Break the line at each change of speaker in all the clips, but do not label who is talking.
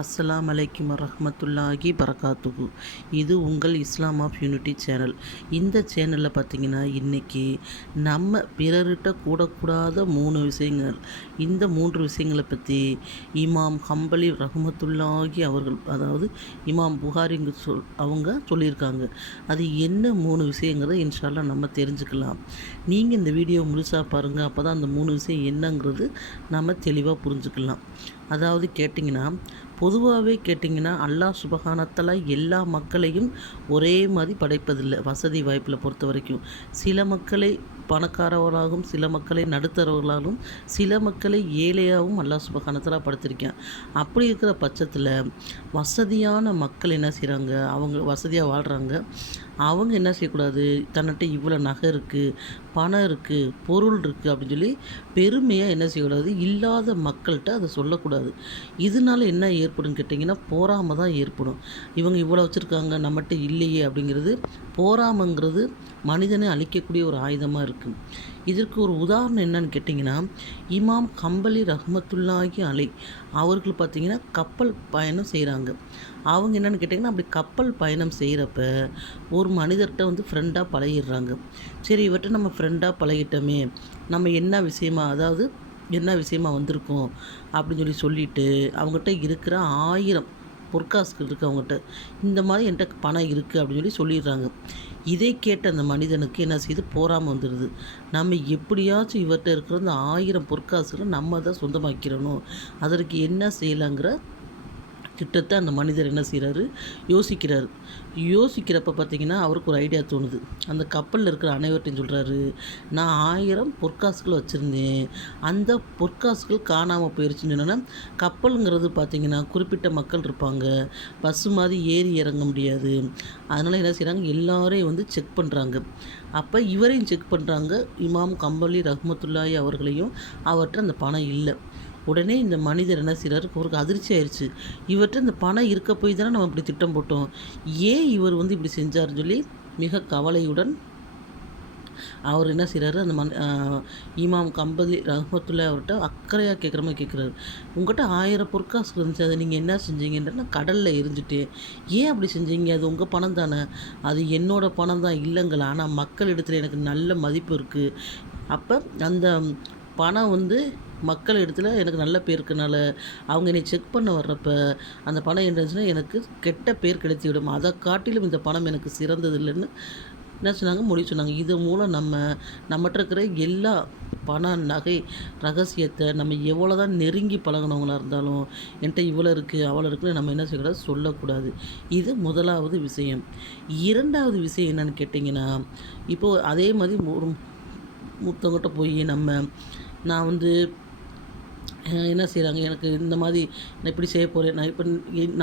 அஸ்ஸலாம் அலைக்கும் ரஹமத்துல்லாஹி பரகாத்துகு இது உங்கள் இஸ்லாம் ஆஃப் யூனிட்டி சேனல். இந்த சேனலில் பார்த்தீங்கன்னா இன்றைக்கி நம்ம பிறர்கிட்ட கூடக்கூடாத மூணு விஷயங்கள். இந்த மூன்று விஷயங்களை பற்றி இமாம் ஹம்பலி ரஹமத்துல்லாஹி அவர்கள் அதாவது இமாம் புகாரிங்க சொல் அவங்க சொல்லியிருக்காங்க. அது என்ன மூணு விஷயங்கிறத இன்ஷால்லாம் நம்ம தெரிஞ்சுக்கலாம். நீங்கள் இந்த வீடியோ முழுசாக பாருங்கள் அப்போ தான் அந்த மூணு விஷயம் என்னங்கிறது நம்ம தெளிவாக புரிஞ்சுக்கலாம். அதாவது கேட்டிங்கன்னா பொதுவாகவே கேட்டிங்கன்னா அல்லாஹ் சுபகானத்தில் எல்லா மக்களையும் ஒரே மாதிரி படைப்பதில்லை வசதி வாய்ப்பில் பொறுத்த வரைக்கும் சில மக்களை பணக்காரவர்களாகவும் சில மக்களை நடுத்தரவர்களாலும் சில மக்களை ஏழையாகவும் அல்லா சுபஹானத்தலா படுத்திருக்கேன். அப்படி இருக்கிற பட்சத்தில் வசதியான மக்கள் என்ன செய்கிறாங்க அவங்க வசதியாக வாழ்கிறாங்க அவங்க என்ன செய்யக்கூடாது? தன்னிட்ட இவ்வளோ நகை இருக்குது பணம் இருக்குது பொருள் இருக்குது அப்படின்னு சொல்லி பெருமையாக என்ன செய்யக்கூடாது? இல்லாத மக்கள்கிட்ட அதை சொல்லக்கூடாது. இதனால என்ன ஏற்படும் கேட்டிங்கன்னா போராமல் தான் ஏற்படும். இவங்க இவ்வளோ வச்சுருக்காங்க நம்மகிட்ட இல்லையே அப்படிங்கிறது போராமங்கிறது மனிதனை அழிக்கக்கூடிய ஒரு ஆயுதமாக இருக்குது இதற்கு ஒரு உதாரணம் என்னன்னு கேட்டிங்கன்னா இமாம் கம்பலி ரஹ்மத்துல்லாஹி அலை அவர்கள் பார்த்திங்கன்னா கப்பல் பயணம் செய்கிறாங்க அவங்க என்னென்னு கேட்டிங்கன்னா அப்படி கப்பல் பயணம் செய்கிறப்ப ஒரு மனிதர்கிட்ட வந்து ஃப்ரெண்டாக பழகிடுறாங்க. சரி இவர்கிட்ட நம்ம ஃப்ரெண்டாக பழகிட்டோமே நம்ம என்ன விஷயமா அதாவது என்ன விஷயமா வந்திருக்கோம் அப்படின்னு சொல்லி சொல்லிவிட்டு அவங்ககிட்ட இருக்கிற ஆயிரம் பொற்காசுகள் இருக்குது அவங்ககிட்ட. இந்த மாதிரி என்கிட்ட பணம் இருக்குது அப்படின்னு சொல்லி சொல்லிடுறாங்க. இதை கேட்ட அந்த மனிதனுக்கு என்ன செய்யுது போராமல் வந்துடுது. நம்ம எப்படியாச்சும் இவர்கிட்ட இருக்கிற அந்த ஆயிரம் பொற்காசுகளை நம்ம தான் சொந்தமாக்கிறணும் அதற்கு என்ன செய்யலாங்கிற திட்டத்தை அந்த மனிதர் என்ன செய்கிறாரு யோசிக்கிறார். யோசிக்கிறப்ப பார்த்தீங்கன்னா அவருக்கு ஒரு ஐடியா தோணுது. அந்த கப்பலில் இருக்கிற அனைவர்ட்டையும் சொல்கிறாரு நான் ஆயிரம் பொற்காசுகள் வச்சுருந்தேன். அந்த பொற்காசுகள் காணாமல் போயிடுச்சுன்னு என்னென்னா கப்பலுங்கிறது பார்த்திங்கன்னா குறிப்பிட்ட மக்கள் இருப்பாங்க. பஸ்ஸு மாதிரி ஏறி இறங்க முடியாது. அதனால் என்ன செய்கிறாங்க எல்லாரையும் வந்து செக் பண்ணுறாங்க அப்போ இவரையும் செக் பண்ணுறாங்க இமாம் கம்பளி ரஹ்மத்துல்லாய் அவர்களையும் அவர்கிட்ட அந்த பணம் இல்லை. உடனே இந்த மனிதர் என்ன செய்கிறாரு அவருக்கு அதிர்ச்சி ஆயிடுச்சு இவர்கிட்ட இந்த பணம் இருக்க போய் தானே நம்ம இப்படி திட்டம் போட்டோம். ஏன் இவர் வந்து இப்படி செஞ்சார்னு சொல்லி மிக கவலையுடன் அவர் என்ன செய்கிறாரு அந்த மன் இமாம் கம்பதி ரஹமத்துல்லா அவர்கிட்ட அக்கறையாக கேட்குற மாதிரி கேட்குறாரு உங்கள்கிட்ட ஆயிரம் பொற்காசு இருந்துச்சு. அதை நீங்கள் என்ன செஞ்சீங்கன்றா கடலில் எரிஞ்சுட்டேன். ஏன் அப்படி செஞ்சீங்க? அது உங்கள் பணம் தானே. அது என்னோடய பணம் தான் இல்லைங்களா. ஆனால் மக்கள் இடத்துல எனக்கு நல்ல மதிப்பு இருக்குது அப்போ அந்த பணம் வந்து மக்கள் இடத்துல எனக்கு நல்ல பேர் இருக்கனால அவங்க என்னை செக் பண்ண வர்றப்ப அந்த பணம் என்னச்சுன்னா எனக்கு கெட்ட பேர் கிடைத்து விடும். அதை காட்டிலும் இந்த பணம் எனக்கு சிறந்தது இல்லைன்னு என்ன சொன்னாங்க? முடிவு சொன்னாங்க. இது மூலம் நம்ம நம்மகிட்ட இருக்கிற எல்லா பணம் நகை ரகசியத்தை நம்ம எவ்வளோ தான் நெருங்கி பழகினவங்களாக இருந்தாலும் என்கிட்ட இவ்வளோ இருக்குது அவ்வளோ இருக்குன்னு நம்ம என்ன செய்யக்கூடாது? சொல்லக்கூடாது. இது முதலாவது விஷயம். இரண்டாவது விஷயம் என்னென்னு கேட்டிங்கன்னா இப்போது அதே மாதிரி ஒரு மூத்தவங்கிட்ட போய் நம்ம நான் வந்து என்ன செய்கிறாங்க எனக்கு இந்த மாதிரி நான் இப்படி செய்ய போகிறேன் நான் இப்போ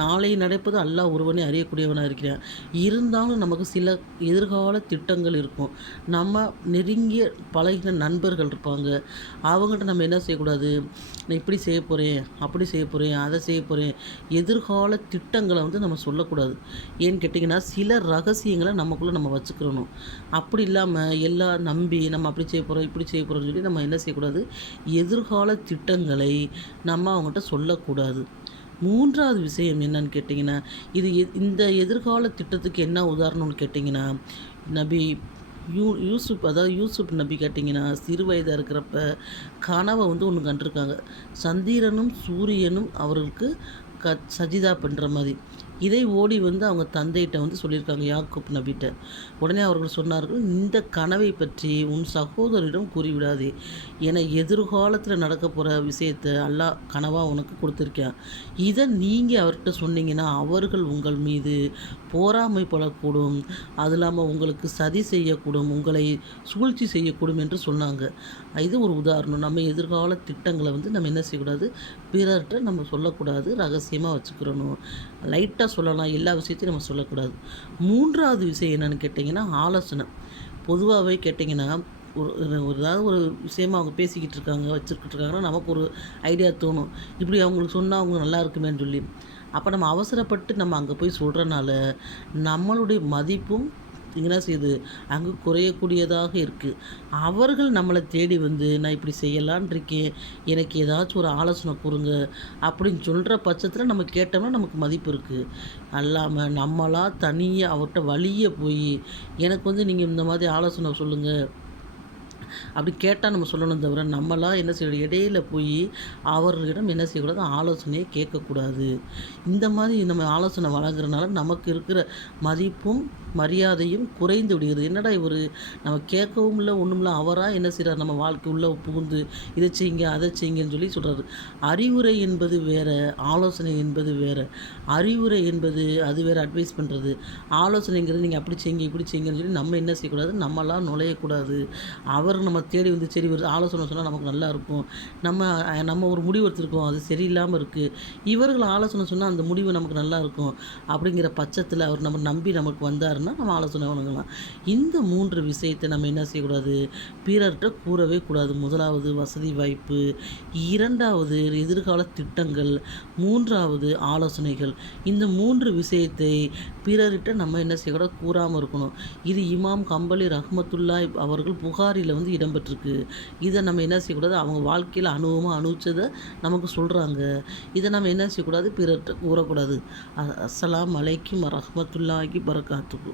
நாளை நடப்பது அல்லா ஒருவனே அறியக்கூடியவனாக இருக்கிறேன். இருந்தாலும் நமக்கு சில எதிர்கால திட்டங்கள் இருக்கும். நம்ம நெருங்கிய பழகின நண்பர்கள் இருப்பாங்க. அவங்கள்ட்ட நம்ம என்ன செய்யக்கூடாது? நான் இப்படி செய்ய போகிறேன் அப்படி செய்ய போகிறேன் அதை செய்ய போகிறேன் எதிர்கால திட்டங்களை வந்து நம்ம சொல்லக்கூடாது. ஏன்னு கேட்டிங்கன்னா சில ரகசியங்களை நமக்குள்ளே நம்ம வச்சுக்கிறணும். அப்படி இல்லாமல் எல்லாம் நம்பி நம்ம அப்படி செய்ய போகிறோம் இப்படி செய்ய போகிறோம்னு சொல்லி நம்ம என்ன செய்யக்கூடாது? எதிர்கால திட்டங்களை நம்ம அவங்ககிட்ட சொல்லக்கூடாது. மூன்றாவது விஷயம் என்னன்னு கேட்டிங்கன்னா இது இந்த எதிர்கால திட்டத்துக்கு என்ன உதாரணம்னு கேட்டிங்கன்னா நபி யூ யூசுப் அதாவது யூசுப் நபி கேட்டிங்கன்னா சிறு வயதாக இருக்கிறப்ப கனவை வந்து ஒன்று கண்டிருக்காங்க. சந்திரனும் சூரியனும் அவர்களுக்கு க சஜிதா பண்ணுற மாதிரி. இதை ஓடி வந்து அவங்க தந்தையிட்ட வந்து சொல்லியிருக்காங்க யாக்கூப் நபிட்ட. உடனே அவர்கள் சொன்னார்கள் இந்த கனவை பற்றி உன் சகோதரிடம் கூறிவிடாதே. என எதிர்காலத்தில் நடக்க போகிற விஷயத்தை அல்லாஹ் கனவாக உனக்கு கொடுத்துருக்கேன். இதை நீங்கள் அவர்கிட்ட சொன்னீங்கன்னா அவர்கள் உங்கள் மீது போராமைப்படக்கூடும் அது இல்லாமல் உங்களுக்கு சதி செய்யக்கூடும் உங்களை சூழ்ச்சி செய்யக்கூடும் என்று சொன்னாங்க. இது ஒரு உதாரணம். நம்ம எதிர்கால திட்டங்களை வந்து நம்ம என்ன செய்யக்கூடாது? பிறர்கிட்ட நம்ம சொல்லக்கூடாது ரகசியமாக வச்சுக்கிறணும் லைட்டாக சொல்லலாம் எல்லா விஷயத்தையும் நம்ம சொல்லக்கூடாது. மூன்றாவது விஷயம் என்னென்னு கேட்டிங்கன்னா ஆலோசனை. பொதுவாகவே கேட்டிங்கன்னா ஒரு ஒரு ஏதாவது ஒரு விஷயமா அவங்க பேசிக்கிட்டு இருக்காங்க வச்சுருக்கிட்டு இருக்காங்கன்னா நமக்கு ஒரு ஐடியா தோணும். இப்படி அவங்களுக்கு சொன்னால் அவங்க நல்லா இருக்குமேன்னு சொல்லி. அப்போ நம்ம அவசரப்பட்டு நம்ம அங்கே போய் சொல்கிறனால நம்மளுடைய மதிப்பும் என்ன செய்யுது அங்கு குறையக்கூடியதாக இருக்குது அவர்கள் நம்மளை தேடி வந்து நான் இப்படி செய்யலான் இருக்கேன் எனக்கு ஏதாச்சும் ஒரு ஆலோசனை கொடுங்க அப்படின்னு சொல்கிற பட்சத்தில் நம்ம கேட்டோம்னா நமக்கு மதிப்பு இருக்குது அல்லாமல் நம்மளாக தனியாக அவர்கிட்ட வழியே போய் எனக்கு வந்து நீங்கள் இந்த மாதிரி ஆலோசனை சொல்லுங்கள் அப்படி கேட்டால் நம்ம சொல்லணும் தவிர நம்மளாம் என்ன செய்யணும் இடையில போய் அவர்களிடம் என்ன செய்யக்கூடாது? ஆலோசனையை கேட்கக்கூடாது. இந்த மாதிரி நம்ம ஆலோசனை வழங்குறதுனால நமக்கு இருக்கிற மதிப்பும் மரியாதையும் குறைந்து விடுகிறது. என்னடா இவர்? நம்ம கேட்கவும் இல்லை ஒன்றும் இல்லை. அவராக என்ன செய்கிறார் நம்ம வாழ்க்கை உள்ளே புகுந்து இதை செய்யுங்க அதை செய்யுங்கன்னு சொல்லி சொல்கிறாரு அறிவுரை என்பது வேறு ஆலோசனை என்பது வேறு. அறிவுரை என்பது அது வேறு அட்வைஸ் பண்ணுறது ஆலோசனைங்கிறது நீங்கள் அப்படி செய்யுங்க இப்படி செய்யுங்கன்னு சொல்லி நம்ம என்ன செய்யக்கூடாது? நம்மளாம் நுழையக்கூடாது. அவர் நம்ம தேடி வந்து சரி ஒரு ஆலோசனை சொன்னால் நமக்கு நல்லா இருக்கும். நம்ம நம்ம ஒரு முடிவு எடுத்திருக்கோம். அது சரியில்லாமல் இருக்குது இவர்கள் ஆலோசனை சொன்னால் அந்த முடிவு நமக்கு நல்லா இருக்கும். அப்படிங்கிற பட்சத்தில் அவர் நம்ம நம்பி நமக்கு வந்தாருன்னா நம்ம ஆலோசனை வழங்கலாம். இந்த மூன்று விஷயத்தை நம்ம என்ன செய்யக்கூடாது? பிறர்கிட்ட கூறவே கூடாது. முதலாவது வசதி வாய்ப்பு. இரண்டாவது எதிர்கால திட்டங்கள். மூன்றாவது ஆலோசனைகள். இந்த மூன்று விஷயத்தை பிறர்கிட்ட நம்ம என்ன செய்யக்கூடாது? கூறாமல் இருக்கணும். இது இமாம் கம்பலி ரஹ்மத்துல்லாய் அவர்கள் புகாரில் வந்து இடம்பெற்றிருக்கு. இதை நம்ம என்ன செய்யக்கூடாது? அவங்க வாழ்க்கையில் அனுபவமாக அனுபவிச்சதை நமக்கு சொல்கிறாங்க இதை நம்ம என்ன செய்யக்கூடாது? பிறர்கிட்ட கூறக்கூடாது. அ- அலைக்கும் ரஹமத்துல்லாஹி பரகாத்துக்கு